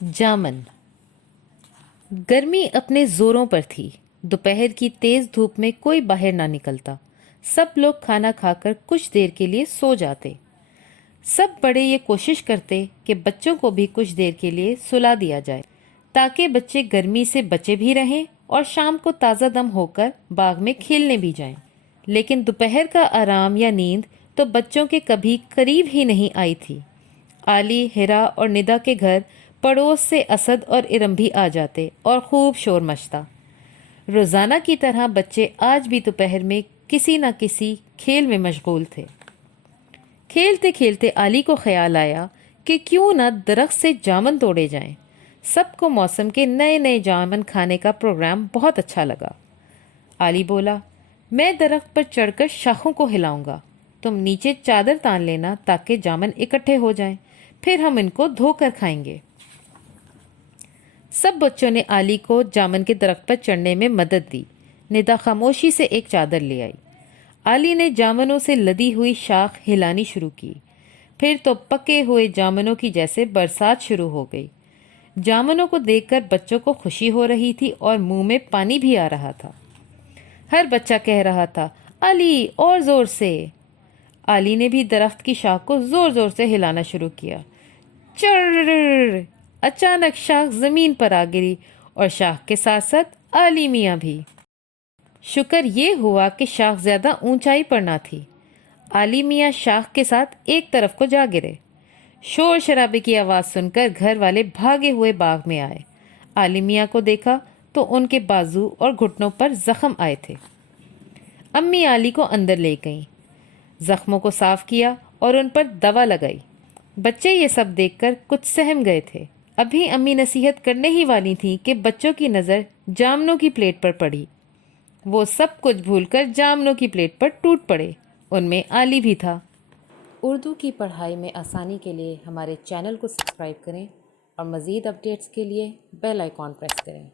जामन। गर्मी अपने जोरों पर थी। दोपहर की तेज धूप में कोई बाहर ना निकलता। सब लोग खाना खाकर कुछ देर के लिए सो जाते। सब बड़े ये कोशिश करते कि बच्चों को भी कुछ देर के लिए सुला दिया जाए, ताकि बच्चे गर्मी से बचे भी रहें और शाम को ताज़ा दम होकर बाग में खेलने भी जाएं। लेकिन दोपहर का आराम या नींद तो बच्चों के कभी करीब ही नहीं आई थी। आली, हिरा और निदा के घर पड़ोस से असद और इरम भी आ जाते और खूब शोर मचता। रोजाना की तरह बच्चे आज भी दोपहर में किसी न किसी खेल में मशगूल थे। खेलते खेलते आली को ख्याल आया कि क्यों न दरख्त से जामन तोड़े जाएं। सबको मौसम के नए नए जामन खाने का प्रोग्राम बहुत अच्छा लगा। आली बोला, मैं दरख्त पर चढ़कर शाखों को हिलाऊंगा, तुम नीचे चादर तान लेना ताकि जामन इकट्ठे हो जाएं, फिर हम इनको धोकर खाएंगे। सब बच्चों ने आली को जामन के दरख्त पर चढ़ने में मदद दी। निदा खामोशी से एक चादर ले आई। आली ने जामनों से लदी हुई शाख हिलानी शुरू की। फिर तो पके हुए जामनों की जैसे बरसात शुरू हो गई। जामनों को देखकर बच्चों को खुशी हो रही थी और मुंह में पानी भी आ रहा था। हर बच्चा कह रहा था, आली और जोर से। आली ने भी दरख्त की शाख को जोर जोर से हिलाना शुरू किया। चर्र! अचानक शाख जमीन पर आ गिरी और शाख के साथ साथ आली मियाँ भी। शुक्र ये हुआ कि शाख ज्यादा ऊंचाई पर ना थी। आली मियाँ शाख के साथ एक तरफ को जा गिरे। शोर शराबे की आवाज सुनकर घर वाले भागे हुए बाग में आए। आली मियाँ को देखा तो उनके बाजू और घुटनों पर जख्म आए थे। अम्मी आली को अंदर ले गईं, जख्मों को साफ किया और उन पर दवा लगाई। बच्चे ये सब देखकर कुछ सहम गए थे। अभी अम्मी नसीहत करने ही वाली थी कि बच्चों की नज़र जामनों की प्लेट पर पड़ी। वो सब कुछ भूलकर जामनों की प्लेट पर टूट पड़े। उनमें आली भी था। उर्दू की पढ़ाई में आसानी के लिए हमारे चैनल को सब्सक्राइब करें और मज़ीद अपडेट्स के लिए बेल आइकॉन प्रेस करें।